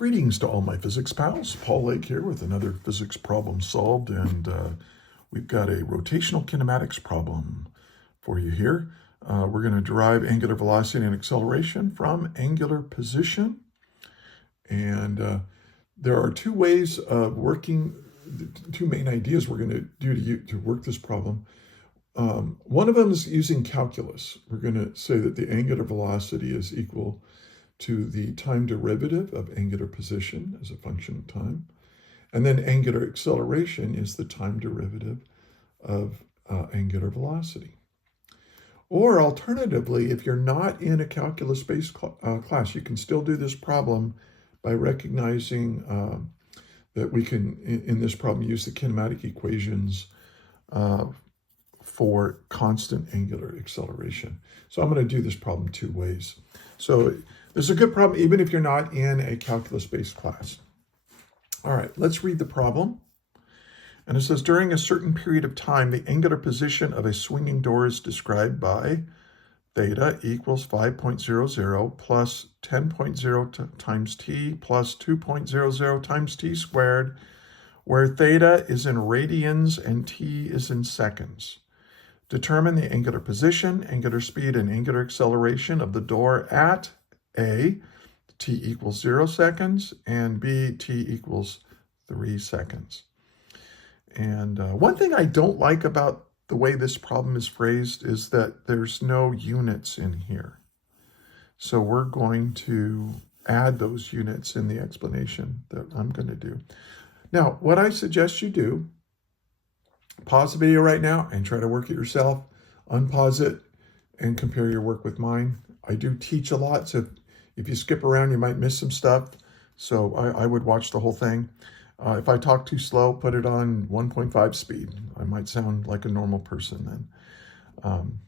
Greetings to all my physics pals. Paul Lake here with another physics problem solved, and we've got a rotational kinematics problem for you here. We're going to derive angular velocity and acceleration from angular position. And there are two ways of working, two main ideas we're going to do to work this problem. One of them is using calculus. We're going to say that the angular velocity is equal to the time derivative of angular position as a function of time. And then angular acceleration is the time derivative of angular velocity. Or alternatively, if you're not in a calculus-based class, you can still do this problem by recognizing that we can, in this problem, use the kinematic equations for constant angular acceleration. So I'm going to do this problem two ways. So this is a good problem even if you're not in a calculus-based class. All right, let's read the problem. And it says, during a certain period of time, the angular position of a swinging door is described by theta equals 5.00 plus 10.0 times t plus 2.00 times t squared, where theta is in radians and t is in seconds. Determine the angular position, angular speed, and angular acceleration of the door at A, t equals 0 seconds, and B, t equals 3 seconds. And one thing I don't like about the way this problem is phrased is that there's no units in here. So we're going to add those units in the explanation that I'm going to do. Now, what I suggest you do, pause the video right now and try to work it yourself, unpause it, and compare your work with mine. I do teach a lot, so if you skip around, you might miss some stuff. So I would watch the whole thing. If I talk too slow, put it on 1.5 speed. I might sound like a normal person then.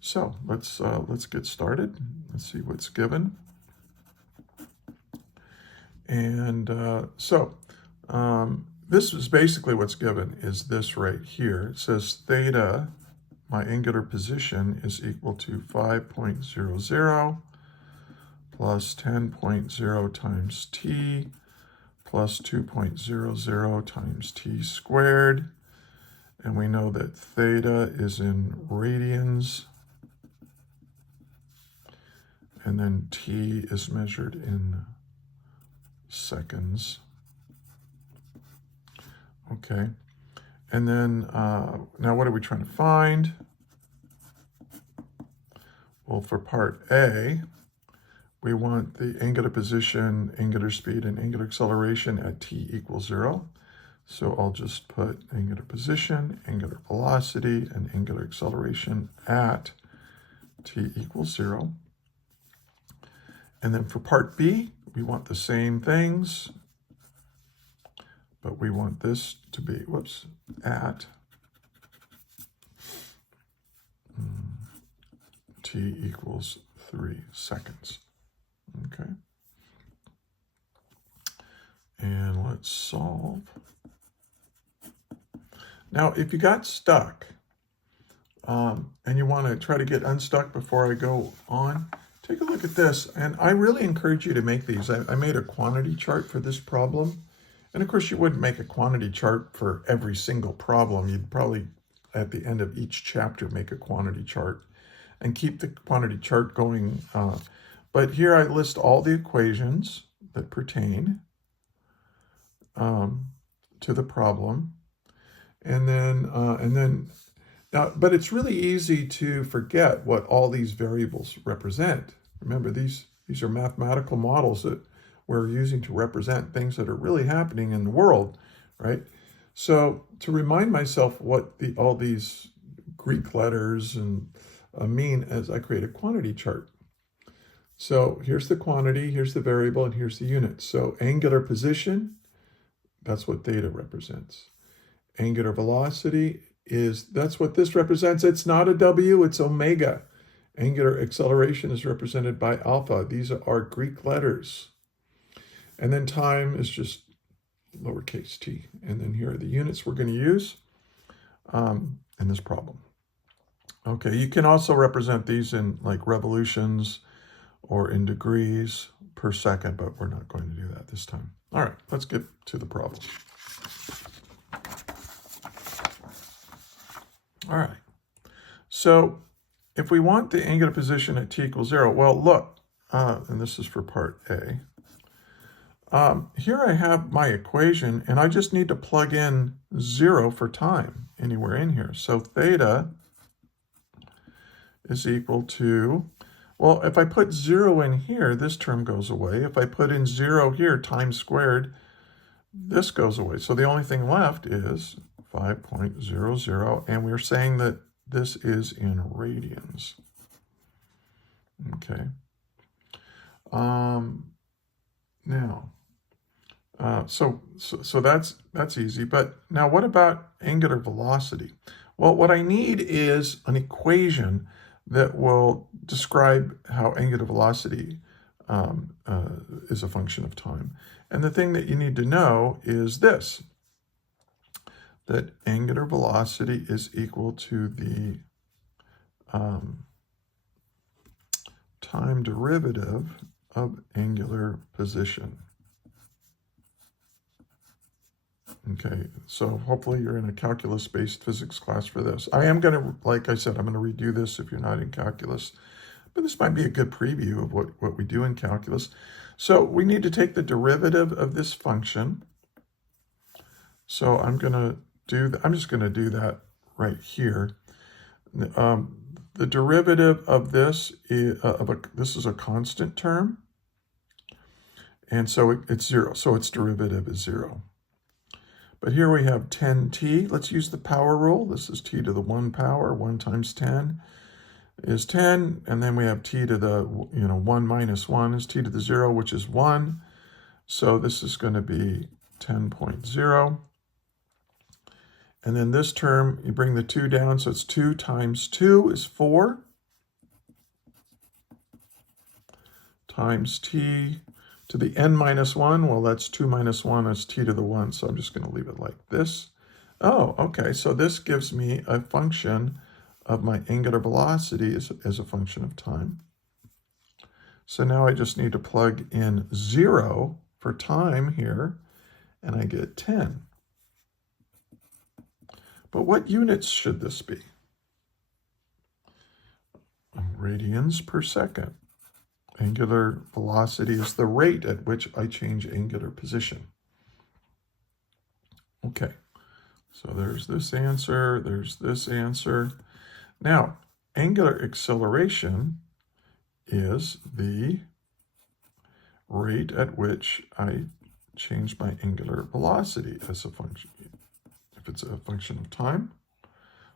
So let's get started. Let's see what's given. And this is basically what's given is this right here. It says theta, my angular position, is equal to 5.00 plus 10.0 times t plus 2.00 times t squared. And we know that theta is in radians. And then t is measured in seconds. Okay. And then now what are we trying to find? Well, for part A, we want the angular position, angular speed, and angular acceleration at t equals 0. So I'll just put angular position, angular velocity, and angular acceleration at t equals 0. And then for part B, we want the same things, but we want this to be, at t equals 3 seconds. Okay. And let's solve. Now, if you got stuck and you want to try to get unstuck before I go on, take a look at this. And I really encourage you to make these. I made a quantity chart for this problem. And of course, you wouldn't make a quantity chart for every single problem. You'd probably, at the end of each chapter, make a quantity chart and keep the quantity chart going. But here I list all the equations that pertain to the problem. And then now, but it's really easy to forget what all these variables represent. Remember, these are mathematical models that we're using to represent things that are really happening in the world, right? So to remind myself what all these Greek letters and mean as I create a quantity chart. So here's the quantity, here's the variable, and here's the unit. So angular position, that's what theta represents. Angular velocity that's what this represents. It's not a W, it's omega. Angular acceleration is represented by alpha. These are Greek letters. And then time is just lowercase t. And then here are the units we're going to use in this problem. Okay, you can also represent these in like revolutions or in degrees per second, but we're not going to do that. this time. All right, let's get to the problem. All right, so if we want the angular position at t equals 0, well, look, and this is for part A. Here I have my equation, and I just need to plug in 0 for time anywhere in here. So theta is equal to, well, if I put 0 in here, this term goes away. If I put in 0 here, time squared, this goes away. So the only thing left is 5.00, and we're saying that this is in radians. Okay. Now, so that's easy. But now what about angular velocity? Well, what I need is an equation that will describe how angular velocity is a function of time. And the thing that you need to know is this, that angular velocity is equal to the time derivative of angular position. Okay, so hopefully you're in a calculus-based physics class for this. I am going to, like I said, I'm going to redo this if you're not in calculus, but this might be a good preview of what we do in calculus. So we need to take the derivative of this function. So I'm just going to do that right here. The derivative of this is this is a constant term, and so it's 0. So its derivative is 0. But here we have 10t. Let's use the power rule. This is t to the 1 power. 1 times 10 is 10. And then we have t to the, 1 minus 1 is t to the 0, which is 1. So this is going to be 10.0. And then this term, you bring the 2 down, so it's 2 times 2 is 4. Times t to the n minus 1, well, that's 2 minus 1 is t to the 1, so I'm just going to leave it like this. Oh, okay, so this gives me a function of my angular velocity as a function of time. So now I just need to plug in 0 for time here, and I get 10. But what units should this be? Radians per second. Angular velocity is the rate at which I change angular position. Okay, so there's this answer, there's this answer. Now, angular acceleration is the rate at which I change my angular velocity as a function, if it's a function of time.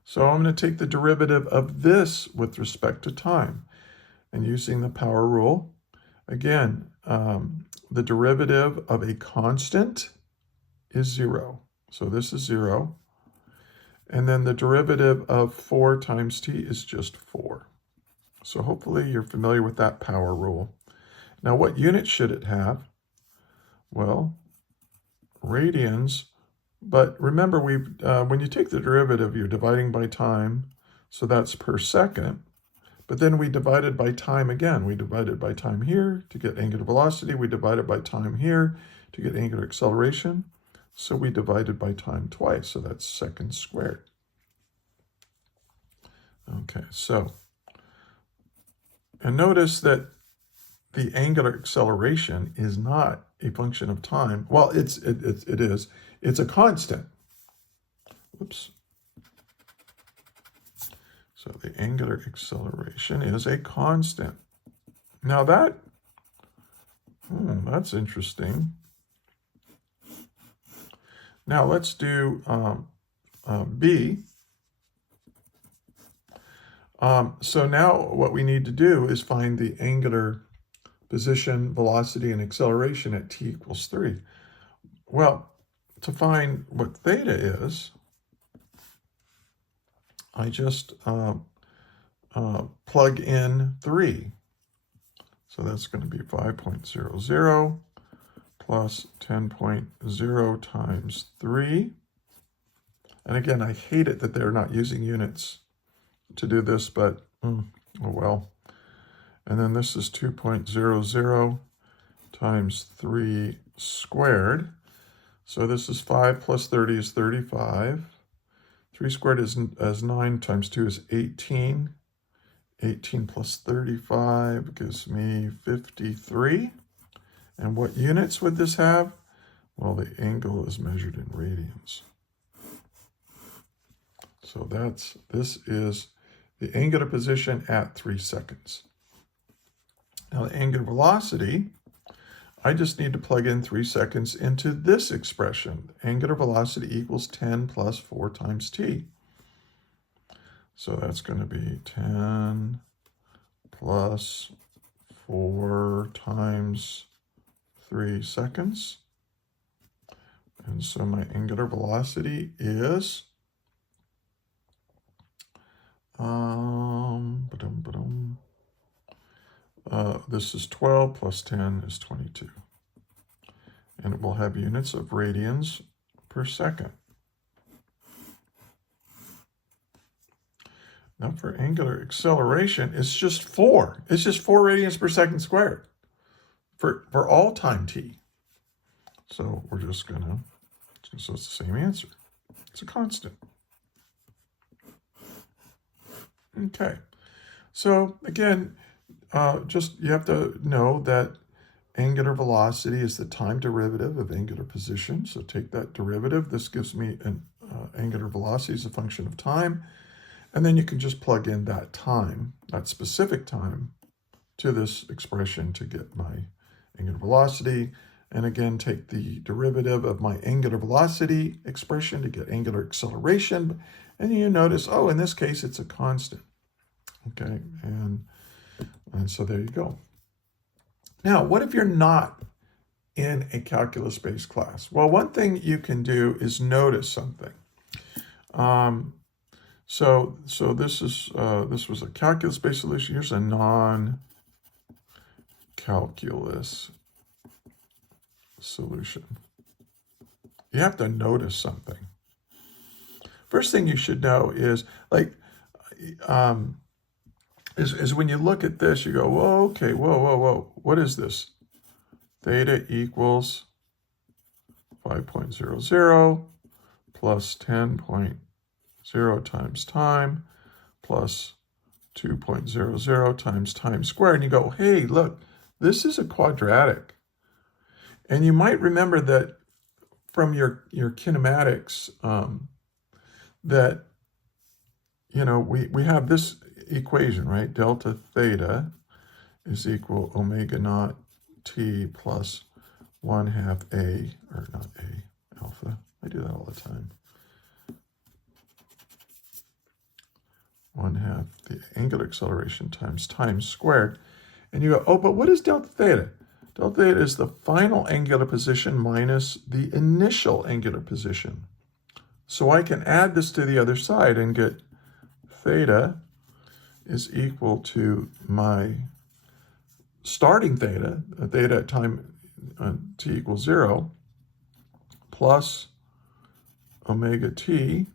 So I'm going to take the derivative of this with respect to time. And using the power rule, again, the derivative of a constant is 0. So this is 0. And then the derivative of 4 times t is just 4. So hopefully you're familiar with that power rule. Now, what unit should it have? Well, radians. But remember, when you take the derivative, you're dividing by time. So that's per second. But then we divided by time again. We divided by time here to get angular velocity. We divided by time here to get angular acceleration. So we divided by time twice. So that's seconds squared. Okay, so, and notice that the angular acceleration is not a function of time. Well, it is. It's a constant. Whoops. So the angular acceleration is a constant. Now that's interesting. Now let's do B. So now what we need to do is find the angular position, velocity, and acceleration at t equals 3. Well, to find what theta is, I just plug in 3. So that's going to be 5.00 plus 10.0 times 3. And again, I hate it that they're not using units to do this, but oh well. And then this is 2.00 times 3 squared. So this is 5 plus 30 is 35. 3 squared is 9 times 2 is 18. 18 plus 35 gives me 53. And what units would this have? Well, the angle is measured in radians. So this is the angular position at 3 seconds. Now the angular velocity, I just need to plug in 3 seconds into this expression. Angular velocity equals 10 plus 4 times t. So that's going to be 10 plus 4 times 3 seconds. And so my angular velocity is this is 12 plus 10 is 22. And it will have units of radians per second. Now for angular acceleration, it's just 4. It's just 4 radians per second squared for all time t. So we're just gonna, so it's the same answer. It's a constant. Okay, so again, just you have to know that angular velocity is the time derivative of angular position. So take that derivative. This gives me an angular velocity as a function of time. And then you can just plug in that time, that specific time, to this expression to get my angular velocity. And again, take the derivative of my angular velocity expression to get angular acceleration. And you notice, oh, in this case, it's a constant. Okay, and so there you go. Now, what if you're not in a calculus-based class? Well, one thing you can do is notice something. So this was a calculus-based solution. Here's a non-calculus solution. You have to notice something. First thing you should know is is when you look at this, you go, whoa, okay, whoa, what is this? Theta equals 5.00 plus 10.0 times time plus 2.00 times time squared. And you go, hey, look, this is a quadratic. And you might remember that from your kinematics that, you know, we have this equation, right? Delta theta is equal omega naught t plus 1/2 a, or not a, alpha. I do that all the time. 1/2 the angular acceleration times time squared. And you go, oh, but what is delta theta? Delta theta is the final angular position minus the initial angular position. So I can add this to the other side and get theta is equal to my starting theta at time t equals 0, plus omega t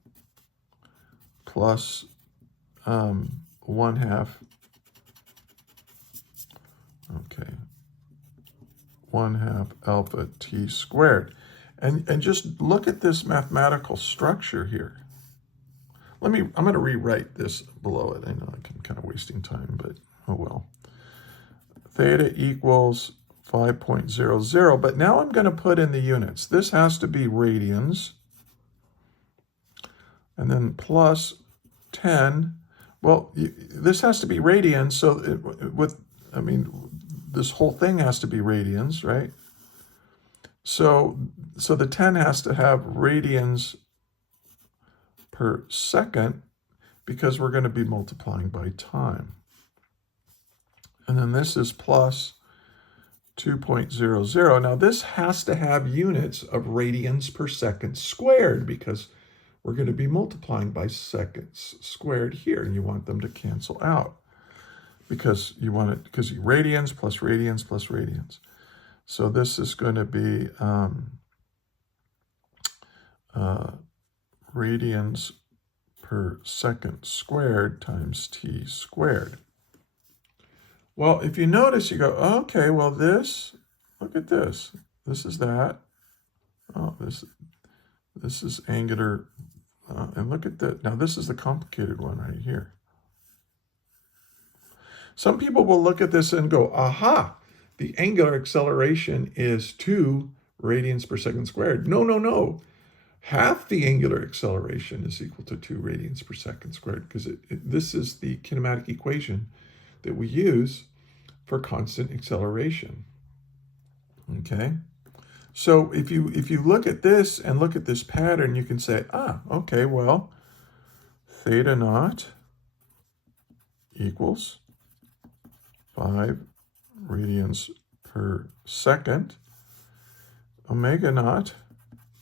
plus 1/2, okay, 1/2 alpha t squared. And just look at this mathematical structure here. I'm going to rewrite this below it. I know I'm kind of wasting time, but oh well. Theta equals 5.00, but now I'm going to put in the units. This has to be radians, and then plus 10. Well, this has to be radians, so this whole thing has to be radians, right? So the 10 has to have radians per second because we're going to be multiplying by time. And then this is plus 2.00. Now this has to have units of radians per second squared because we're going to be multiplying by seconds squared here, and you want them to cancel out because radians plus radians plus radians. So this is going to be radians per second squared times t squared. Well, if you notice, you go, okay, well look at this. This is that. Oh, this is angular. And look at that. Now, this is the complicated one right here. Some people will look at this and go, aha, the angular acceleration is 2 radians per second squared. No, no, no. Half the angular acceleration is equal to 2 radians per second squared, because this is the kinematic equation that we use for constant acceleration. Okay? So if you look at this and look at this pattern, you can say, okay, well, theta naught equals 5 radians per second. Omega naught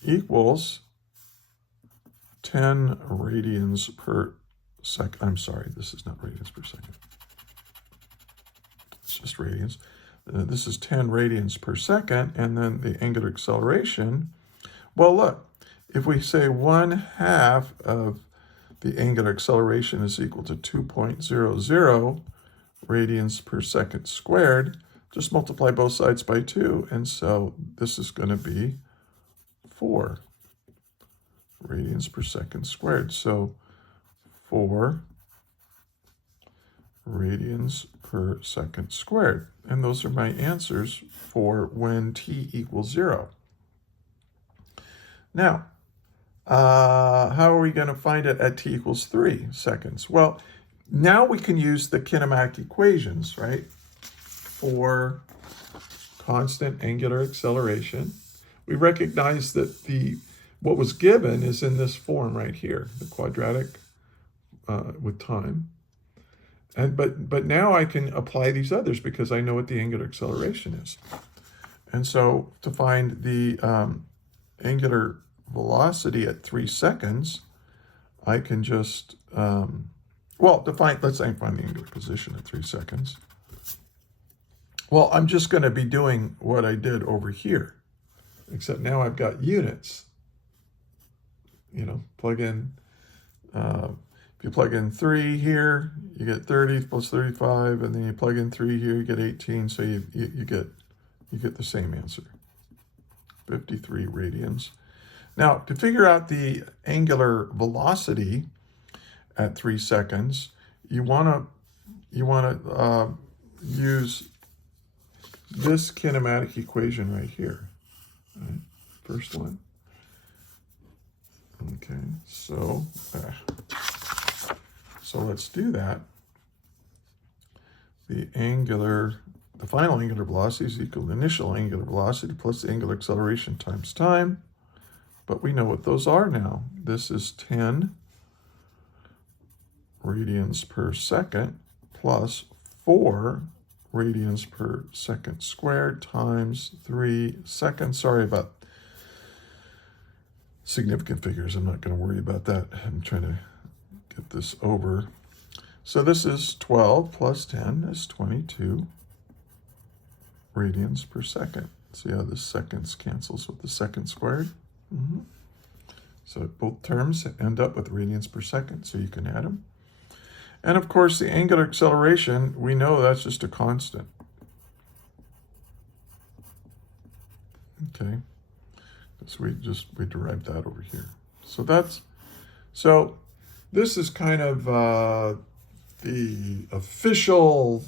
equals 10 radians per second. I'm sorry, this is not radians per second. It's just radians. This is 10 radians per second, and then the angular acceleration. Well, look, if we say 1/2 of the angular acceleration is equal to 2.00 radians per second squared, just multiply both sides by 2, and so this is going to be 4 radians per second squared. So 4 radians per second squared. And those are my answers for when t equals 0. Now, how are we going to find it at t equals 3 seconds? Well, now we can use the kinematic equations, right? For constant angular acceleration. We recognize that what was given is in this form right here, the quadratic with time. But now I can apply these others because I know what the angular acceleration is. And so to find the angular velocity at 3 seconds, I can just, let's say I find the angular position at 3 seconds. Well, I'm just going to be doing what I did over here, except now I've got units. Plug in, if you plug in 3 here, you get 30 plus 35, and then you plug in 3 here, you get 18, so you get the same answer, 53 radians. Now, to figure out the angular velocity at 3 seconds, you want to use this kinematic equation right here. Right? First one. Okay, so let's do that. The final angular velocity is equal to the initial angular velocity plus the angular acceleration times time. But we know what those are now. This is 10 radians per second plus 4 radians per second squared times 3 seconds. Sorry about significant figures. I'm not going to worry about that. I'm trying to get this over. So this is 12 plus 10 is 22 radians per second. See how the seconds cancels with the second squared? So both terms end up with radians per second, so you can add them. And of course, the angular acceleration, we know that's just a constant. Okay, so we derived that over here. So this is kind of the official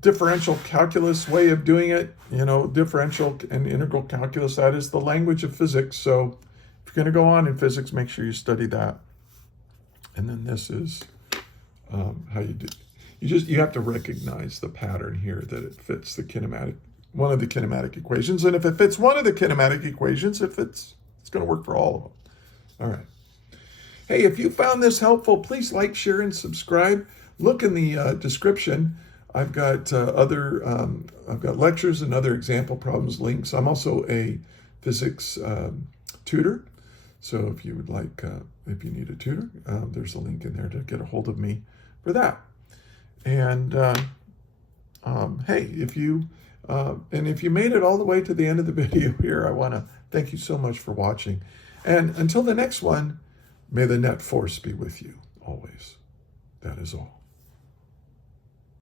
differential calculus way of doing it. Differential and integral calculus, that is the language of physics. So if you're going to go on in physics, make sure you study that. And then this is how you do. You have to recognize the pattern here, that it fits one of the kinematic equations. And if it fits one of the kinematic equations, it's going to work for all of them. All right. Hey, if you found this helpful, please like, share, and subscribe. Look in the description. I've got I've got lectures and other example problems links. I'm also a physics tutor. So if you would like, if you need a tutor, there's a link in there to get a hold of me for that. And hey, if you made it all the way to the end of the video here, I want to thank you so much for watching. And until the next one, may the net force be with you always. That is all.